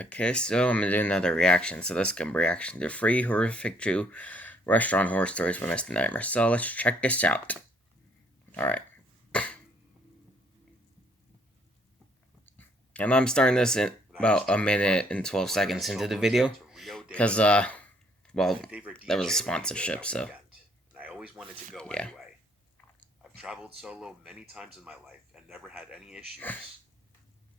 Okay, so I'm gonna do another reaction. So let's come reaction to Free Horrific Jew Restaurant Horror Stories from Mr. Nightmare. So let's check this out. Alright. And I'm starting this in about a minute and 12 seconds into the video. Because, well, that was a sponsorship, so. I always wanted to go Yeah. anyway. I've traveled solo many times in my life and never had any issues.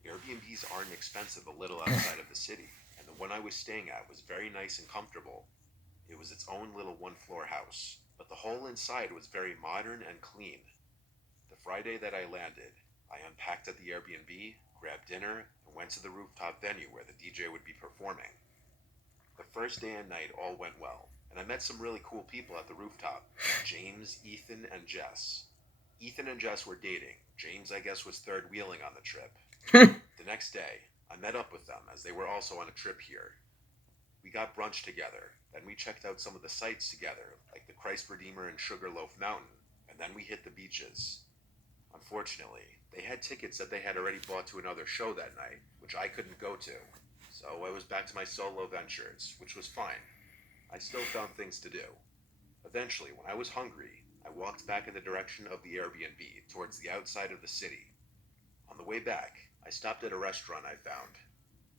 Airbnbs aren't expensive a little outside of the city, and the one I was staying at was very nice and comfortable. It was its own little one-floor house, but the whole inside was very modern and clean. The Friday that I landed, I unpacked at the Airbnb, grabbed dinner, and went to the rooftop venue where the DJ would be performing. The first day and night all went well, and I met some really cool people at the rooftop. James, Ethan, and Jess. Ethan and Jess were dating. James, I guess, was third wheeling on the trip. The next day, I met up with them as they were also on a trip here. We got brunch together, then we checked out some of the sights together, like the Christ Redeemer and Sugarloaf Mountain, and then we hit the beaches. Unfortunately, they had tickets that they had already bought to another show that night, which I couldn't go to. So I was back to my solo ventures, which was fine. I still found things to do. Eventually, when I was hungry, I walked back in the direction of the Airbnb towards the outside of the city. On the way back, I stopped at a restaurant I found.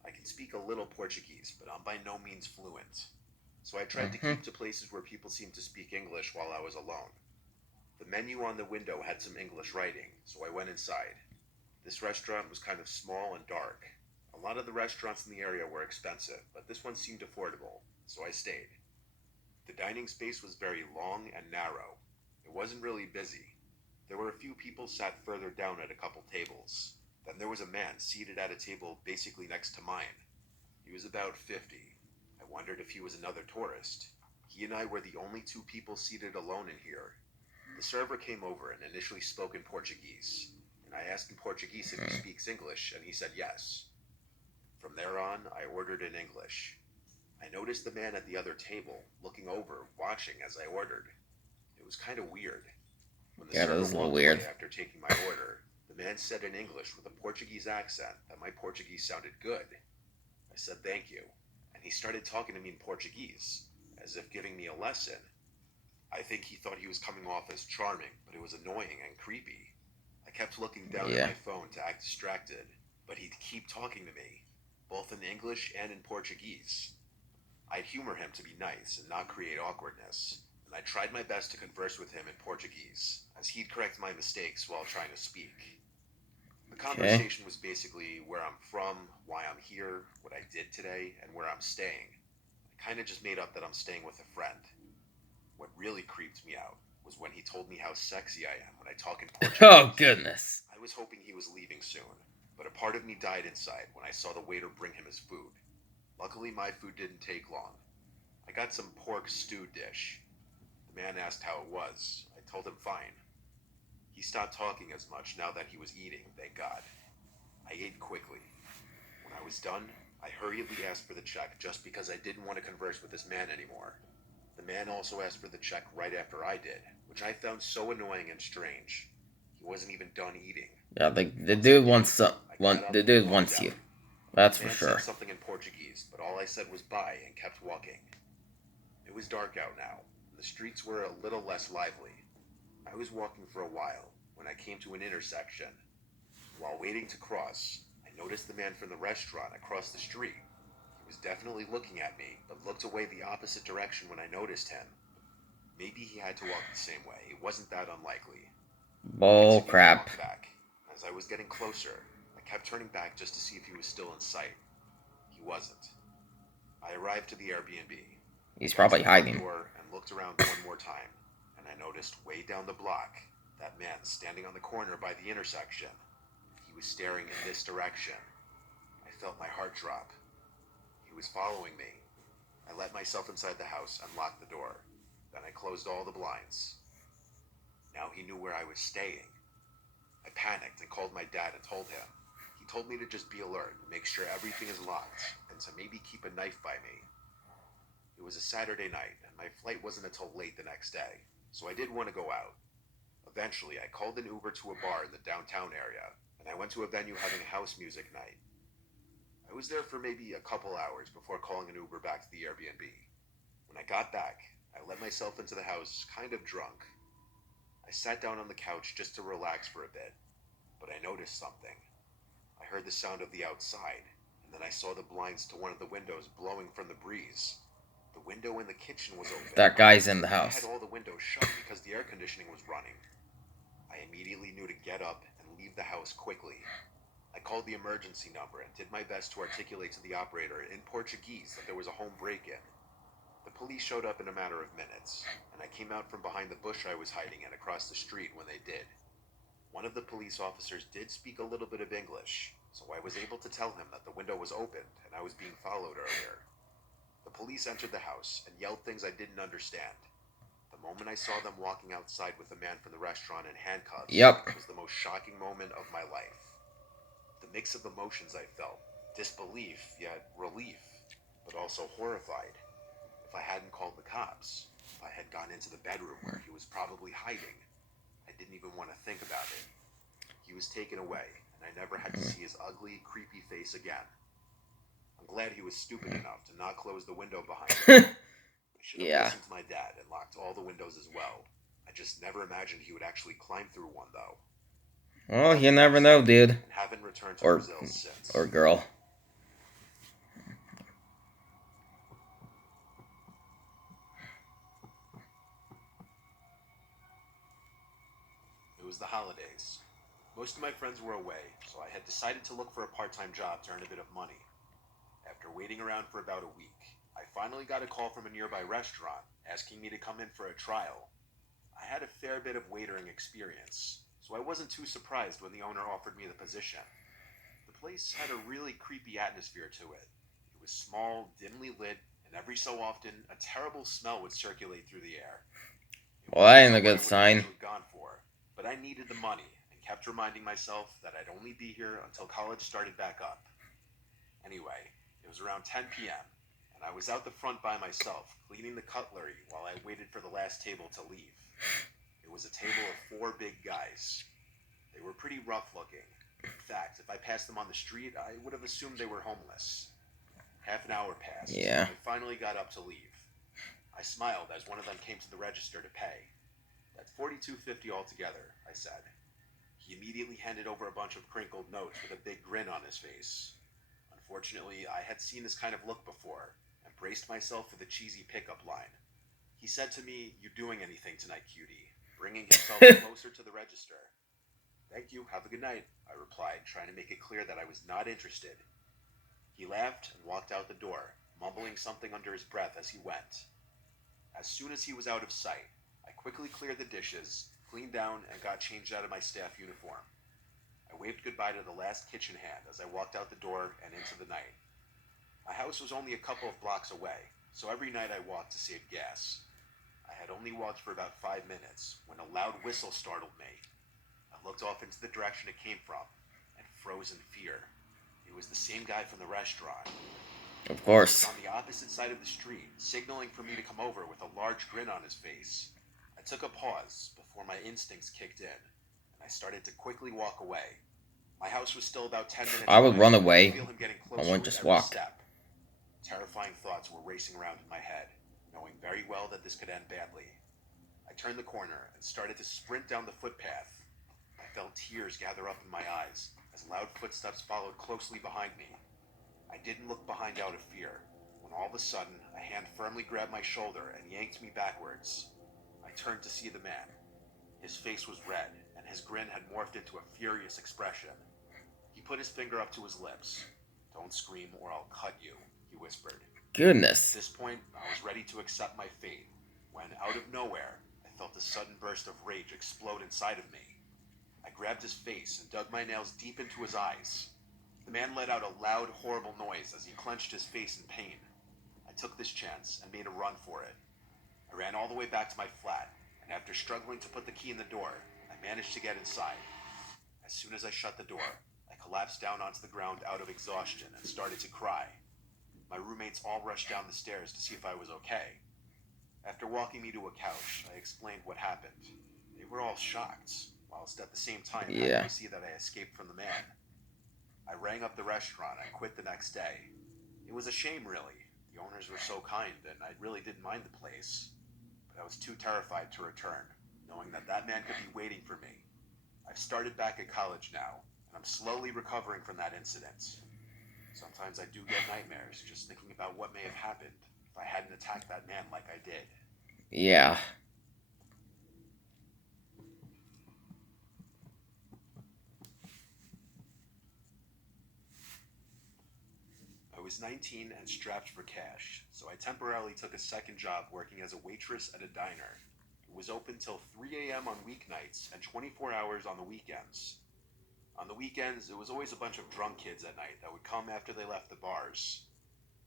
I can speak a little Portuguese, but I'm by no means fluent. So I tried to keep to places where people seemed to speak English while I was alone. The menu on the window had some English writing, so I went inside. This restaurant was kind of small and dark. A lot of the restaurants in the area were expensive, but this one seemed affordable, so I stayed. The dining space was very long and narrow. It wasn't really busy. There were a few people sat further down at a couple tables. Then there was a man seated at a table basically next to mine. He was about 50. I wondered if he was another tourist. He and I were the only two people seated alone in here. The server came over and initially spoke in Portuguese, and I asked in Portuguese if he speaks English, and he said yes. From there on, I ordered in English. I noticed the man at the other table, looking over, watching as I ordered. It was kind of weird. When the Yeah, that server was a little walked weird. away after taking my order, the man said in English with a Portuguese accent that my Portuguese sounded good. I said thank you, and he started talking to me in Portuguese, as if giving me a lesson. I think he thought he was coming off as charming, but it was annoying and creepy. I kept looking down at Yeah. my phone to act distracted, but he'd keep talking to me, both in English and in Portuguese. I'd humor him to be nice and not create awkwardness, and I tried my best to converse with him in Portuguese, as he'd correct my mistakes while trying to speak. The Okay. conversation was basically where I'm from, why I'm here, what I did today, and where I'm staying. I kinda just made up that I'm staying with a friend. What really creeped me out was when he told me how sexy I am when I talk in Oh, Portuguese. goodness. I was hoping he was leaving soon, but a part of me died inside when I saw the waiter bring him his food. Luckily, my food didn't take long. I got some pork stew dish. The man asked how it was. I told him fine. He stopped talking as much now that he was eating, thank God. I ate quickly. When I was done, I hurriedly asked for the check just because I didn't want to converse with this man anymore. The man also asked for the check right after I did, which I found so annoying and strange. He wasn't even done eating. Yeah, the Once I dude wants paid, some. I got The up and dude walked wants out. you. That's The for man said sure. something in Portuguese, but all I said was bye and kept walking. It was dark out now, and the streets were a little less lively. I was walking for a while when I came to an intersection. While waiting to cross, I noticed the man from the restaurant across the street. He was definitely looking at me, but looked away the opposite direction when I noticed him. Maybe he had to walk the same way. It wasn't that unlikely. I Bull continued to crap. walk back. As I was getting closer, I kept turning back just to see if he was still in sight. He wasn't. I arrived to the Airbnb, He's went to probably the front hiding. door, and looked around one more time, and I noticed way down the block that man standing on the corner by the intersection. He was staring in this direction. I felt my heart drop. He was following me. I let myself inside the house and locked the door. Then I closed all the blinds. Now he knew where I was staying. I panicked and called my dad and told him. He told me to just be alert, make sure everything is locked, and to maybe keep a knife by me. It was a Saturday night, and my flight wasn't until late the next day, so I did want to go out. Eventually, I called an Uber to a bar in the downtown area, and I went to a venue having a house music night. I I was there for maybe a couple hours before calling an Uber back to the Airbnb. When I got back, I let myself into the house kind of drunk. I sat down on the couch just to relax for a bit, but I noticed something. I heard the sound of the outside, and then I saw the blinds to one of the windows blowing from the breeze. The window in the kitchen was open. That guy's in the I had house. all the windows shut because the air conditioning was running. I immediately knew to get up and leave the house quickly. I called the emergency number and did my best to articulate to the operator in Portuguese that there was a home break-in. The police showed up in a matter of minutes, and I came out from behind the bush I was hiding in across the street when they did. One of the police officers did speak a little bit of English, so I was able to tell him that the window was opened and I was being followed earlier. The police entered the house and yelled things I didn't understand. The moment I saw them walking outside with the man from the restaurant in handcuffs was the most shocking moment of my life. The mix of emotions I felt, disbelief, yet relief, but also horrified. If I hadn't called the cops, if I had gone into the bedroom where he was probably hiding, I didn't even want to think about it. He was taken away, and I never had to see his ugly, creepy face again. I'm glad he was stupid enough to not close the window behind him. I should have listened to my dad and locked all the windows as well. I just never imagined he would actually climb through one, though. Well, you never know, dude. And haven't returned to Brazil since. Or girl. It was the holidays. Most of my friends were away, so I had decided to look for a part-time job to earn a bit of money. After waiting around for about a week, I finally got a call from a nearby restaurant asking me to come in for a trial. I had a fair bit of waitering experience, so I wasn't too surprised when the owner offered me the position. The place had a really creepy atmosphere to it. It was small, dimly lit, and every so often, a terrible smell would circulate through the air. Well, that ain't a good sign. Gone for, but I needed the money and kept reminding myself that I'd only be here until college started back up. Anyway, it was around 10 p.m., and I was out the front by myself, cleaning the cutlery while I waited for the last table to leave. It was a table of 4 big guys. They were pretty rough looking. In fact, if I passed them on the street, I would have assumed they were homeless. Half an hour passed. Yeah. I finally got up to leave. I smiled as one of them came to the register to pay. "That's $42.50 altogether," I said. He immediately handed over a bunch of crinkled notes with a big grin on his face. Unfortunately, I had seen this kind of look before and braced myself for the cheesy pickup line. He said to me, "You doing anything tonight, cutie?" bringing himself closer to the register. "Thank you, have a good night," I replied, trying to make it clear that I was not interested. He laughed and walked out the door, mumbling something under his breath as he went. As soon as he was out of sight, I quickly cleared the dishes, cleaned down, and got changed out of my staff uniform. I waved goodbye to the last kitchen hand as I walked out the door and into the night. My house was only a couple of blocks away, so every night I walked to save gas. I had only walked for about 5 minutes when a loud whistle startled me. I looked off into the direction it came from and froze in fear. It was the same guy from the restaurant. Of course. He was on the opposite side of the street, signaling for me to come over with a large grin on his face. I took a pause before my instincts kicked in, and I started to quickly walk away. My house was still about 10 minutes I would away. run away. I could feel him getting I closer wouldn't with just every walk. step. Terrifying thoughts were racing around in my head, knowing very well that this could end badly. I turned the corner and started to sprint down the footpath. I felt tears gather up in my eyes as loud footsteps followed closely behind me. I didn't look behind out of fear, when all of a sudden a hand firmly grabbed my shoulder and yanked me backwards. I turned to see the man. His face was red, and his grin had morphed into a furious expression. He put his finger up to his lips. "Don't scream or I'll cut you," he whispered. Goodness. At this point, I was ready to accept my fate, when out of nowhere, I felt a sudden burst of rage explode inside of me. I grabbed his face and dug my nails deep into his eyes. The man let out a loud, horrible noise as he clenched his face in pain. I took this chance and made a run for it. I ran all the way back to my flat, and after struggling to put the key in the door, I managed to get inside. As soon as I shut the door, I collapsed down onto the ground out of exhaustion and started to cry. My roommates all rushed down the stairs to see if I was okay. After walking me to a couch, I explained what happened. They were all shocked, whilst at the same time happy to see that I escaped from the man. I rang up the restaurant and quit the next day. It was a shame, really. The owners were so kind, and I really didn't mind the place. But I was too terrified to return, knowing that that man could be waiting for me. I've started back at college now, and I'm slowly recovering from that incident. Sometimes I do get nightmares just thinking about what may have happened if I hadn't attacked that man like I did. Yeah. I was 19 and strapped for cash, so I temporarily took a second job working as a waitress at a diner. It was open till 3 a.m. on weeknights and 24 hours on the weekends. On the weekends, it was always a bunch of drunk kids at night that would come after they left the bars.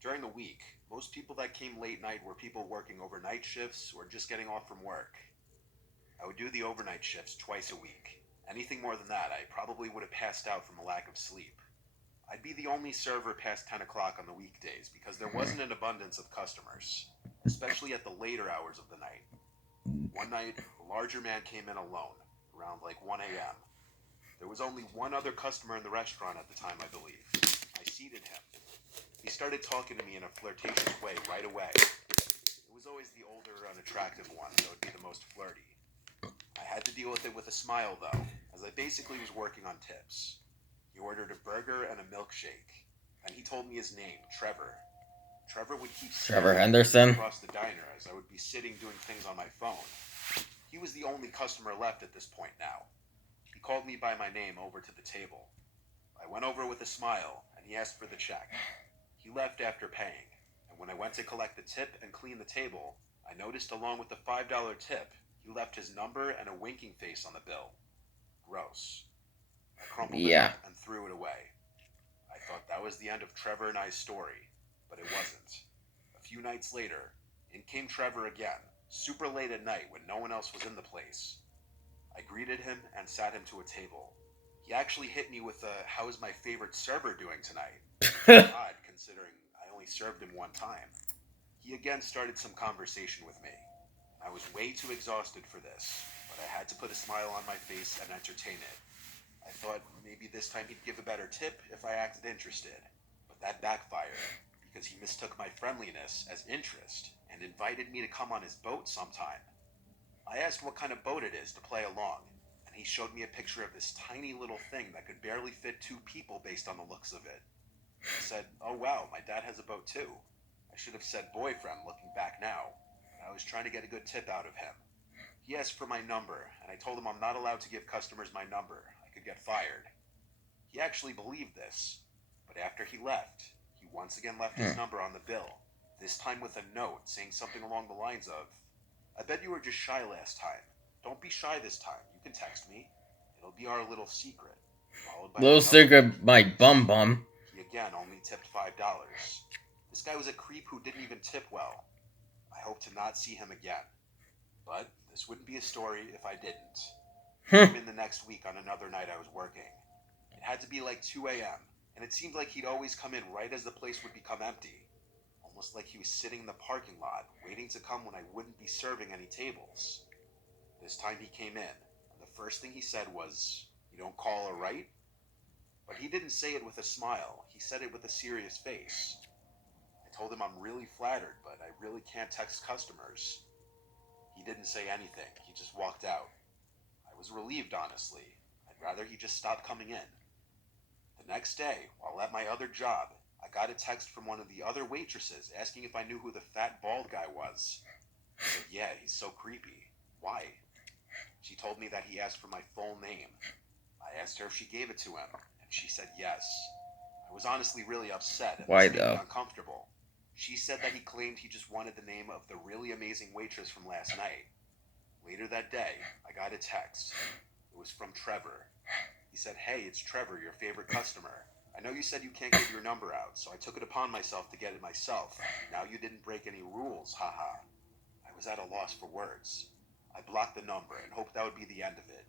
During the week, most people that came late night were people working overnight shifts or just getting off from work. I would do the overnight shifts twice a week. Anything more than that, I probably would have passed out from a lack of sleep. I'd be the only server past 10 o'clock on the weekdays because there wasn't an abundance of customers, especially at the later hours of the night. One night, a larger man came in alone, around like 1 a.m. There was only one other customer in the restaurant at the time, I believe. I seated him. He started talking to me in a flirtatious way right away. It was always the older, unattractive one that would be the most flirty. I had to deal with it with a smile, though, as I basically was working on tips. He ordered a burger and a milkshake, and he told me his name, Trevor. Trevor would keep Trevor staring Henderson. across the diner as I would be sitting doing things on my phone. He was the only customer left at this point now. He called me by my name over to the table. I went over with a smile, and he asked for the check. He left after paying, and when I went to collect the tip and clean the table, I noticed along with the $5 tip, he left his number and a winking face on the bill. Gross. I crumpled it up and threw it away. I thought that was the end of Trevor and I's story, but it wasn't. A few nights later, in came Trevor again, super late at night when no one else was in the place. I greeted him and sat him to a table. He actually hit me with a, "How is my favorite server doing tonight?" Odd, considering I only served him one time. He again started some conversation with me. I was way too exhausted for this, but I had to put a smile on my face and entertain it. I thought maybe this time he'd give a better tip if I acted interested, but that backfired because he mistook my friendliness as interest and invited me to come on his boat sometime. I asked what kind of boat it is to play along, and he showed me a picture of this tiny little thing that could barely fit two people based on the looks of it. I said, "Oh wow, my dad has a boat too." I should have said boyfriend looking back now. I was trying to get a good tip out of him. He asked for my number, and I told him I'm not allowed to give customers my number. I could get fired. He actually believed this, but after he left, he once again left his number on the bill, this time with a note saying something along the lines of, "I bet you were just shy last time. Don't be shy this time. You can text me. It'll be our little secret." Followed by Little another secret, my note. bum. He again only tipped $5. This guy was a creep who didn't even tip well. I hope to not see him again. But this wouldn't be a story if I didn't. He came in the next week on another night I was working. It had to be like 2 a.m., and it seemed like he'd always come in right as the place would become empty. Almost like he was sitting in the parking lot, waiting to come when I wouldn't be serving any tables. This time he came in, and the first thing he said was, "You don't call, all right?" But he didn't say it with a smile, he said it with a serious face. I told him I'm really flattered, but I really can't text customers. He didn't say anything, he just walked out. I was relieved, honestly. I'd rather he just stopped coming in. The next day, while at my other job, I got a text from one of the other waitresses asking if I knew who the fat bald guy was. I said, "Yeah, he's so creepy. Why?" She told me that he asked for my full name. I asked her if she gave it to him, and she said yes. I was honestly really upset and Why this made me though? uncomfortable. She said that he claimed he just wanted the name of the really amazing waitress from last night. Later that day, I got a text. It was from Trevor. He said, "Hey, it's Trevor, your favorite customer. I know you said you can't give your number out, so I took it upon myself to get it myself. Now you didn't break any rules, haha." I was at a loss for words. I blocked the number and hoped that would be the end of it.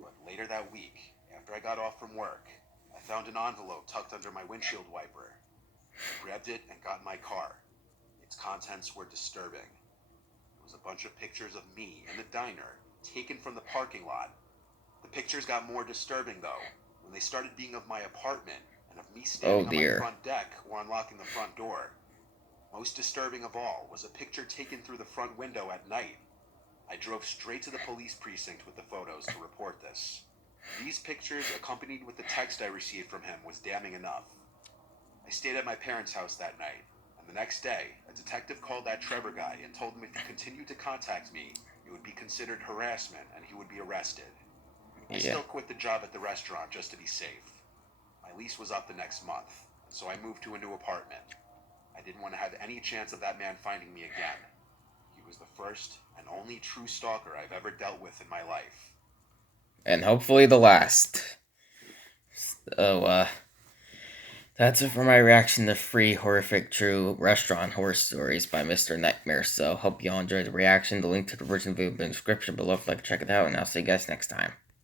But later that week, after I got off from work, I found an envelope tucked under my windshield wiper. I grabbed it and got in my car. Its contents were disturbing. It was a bunch of pictures of me in the diner, taken from the parking lot. The pictures got more disturbing though. when they started being of my apartment and of me Oh standing on my dear. front deck or unlocking the front door. Most disturbing of all was a picture taken through the front window at night. I drove straight to the police precinct with the photos to report this. These pictures, accompanied with the text I received from him, was damning enough. I stayed at my parents' house that night, and the next day, a detective called that Trevor guy and told him if he continued to contact me, it would be considered harassment and he would be arrested. I Yeah. still quit the job at the restaurant just to be safe. My lease was up the next month, so I moved to a new apartment. I didn't want to have any chance of that man finding me again. He was the first and only true stalker I've ever dealt with in my life. And hopefully the last. So, that's it for my reaction to Free Horrific True Restaurant Horror Stories by Mr. Nightmare. So, hope you all enjoyed the reaction. The link to the original video will be in the description below if you'd like to check it out, and I'll see you guys next time.